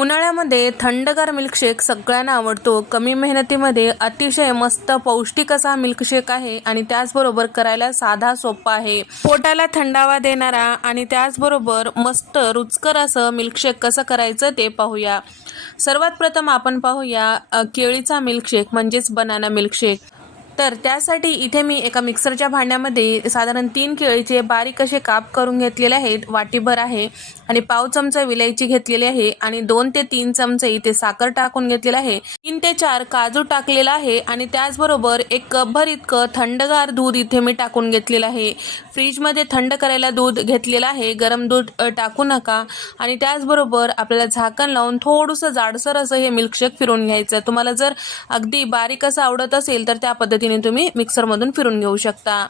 उन्हाळ्यामध्ये थंडगार मिल्कशेक सगळ्यांना आवडतो. कमी मेहनतीमध्ये अतिशय मस्त पौष्टिक असा मिल्कशेक आहे आणि त्याचबरोबर करायला साधा सोपा आहे. पोटाला थंडावा देणारा आणि त्याचबरोबर मस्त रुचकर असं मिल्कशेक कसं करायचं ते पाहूया. सर्वात प्रथम आपण पाहूया केळीचा मिल्कशेक म्हणजेच बनाना मिल्कशेक तर त्यासाठी इथे मी एका मिक्सरच्या भांड्यामध्ये साधारण तीन केळीचे बारीक असे काप करून घेतलेले आहेत. वाटीभर आहे आणि पाव चमचा विलायची घेतलेली आहे आणि दोन ते तीन चमचे इथे साखर टाकून घेतलेलं आहे. तीन ते चार काजू टाकलेला आहे आणि त्याचबरोबर एक कपभर इतकं थंडगार दूध इथे मी टाकून घेतलेलं आहे. फ्रीजमध्ये थंड करायला दूध घेतलेलं आहे. गरम दूध टाकू नका. आणि त्याचबरोबर आपल्याला झाकण लावून थोडंसं जाडसर असं हे मिल्कशेक फिरून घ्यायचं. तुम्हाला जर अगदी बारीक असं आवडत असेल तर त्या पद्धतीने तुम्ही मिक्सरमधून फिरून घेऊ शकता.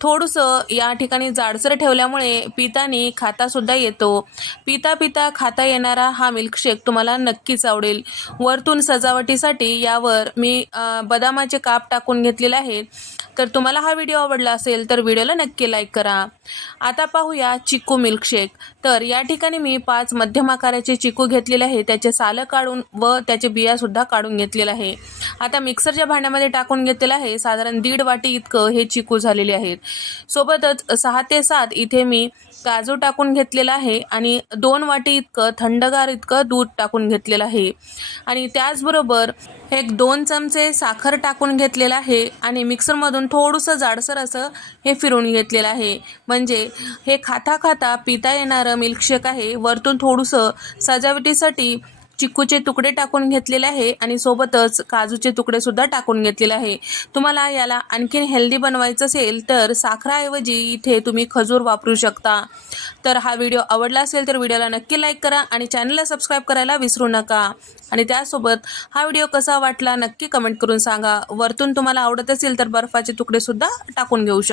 थोडंसं या ठिकाणी जाडसर ठेवल्यामुळे पितानी खातासुद्धा येतो. पिता पिता खाता येणारा हा मिल्कशेक तुम्हाला नक्कीच आवडेल. वरतून सजावटीसाठी यावर मी बदामाचे काप टाकून घेतलेले आहेत. तर तुम्हाला हा व्हिडिओ आवडला असेल तर व्हिडिओला नक्की लाईक करा. आता पाहूया चिकू मिल्कशेक तर या ठिकाणी मी पाच मध्यम आकाराचे चिकू घेतलेले आहे त्याचे सालं काढून व त्याचे बियासुद्धा काढून घेतलेलं आहे. आता मिक्सरच्या भांड्यामध्ये टाकून घेतलेलं आहे. साधारण दीड वाटी इतकं हे चिकू झालेले आहेत. सोबतच सहा ते सात इथे मी काजू टाकून घेतलेला आहे आणि दोन वाटी इतकं थंडगार इतकं दूध टाकून घेतलेलं आहे. आणि त्याचबरोबर एक दोन चमचे साखर टाकून घेतलेलं आहे आणि मिक्सरमधून थोडंसं जाडसर असं हे फिरून घेतलेलं आहे. म्हणजे हे खाता खाता पिता येणारं मिल्कशेक आहे. वरतून थोडंसं सजावटीसाठी चिक्कूचे तुकडे टाकून घेतलेले आहे आणि सोबतच काजूचे तुकडे सुद्धा टाकून घेतलेले आहे. तुम्हाला याला आणखीन हेल्दी बनवायचं असेल तर साखराऐवजी इथे तुम्ही खजूर वापरू शकता. तर हा व्हिडिओ आवडला असेल तर व्हिडिओला नक्की लाईक करा आणि चॅनलला सबस्क्राईब करायला विसरू नका. आणि त्यासोबत हा व्हिडिओ कसा वाटला नक्की कमेंट करून सांगा. वरतून तुम्हाला आवडत असेल तर बर्फाचे तुकडे सुद्धा टाकून घेऊ शकता.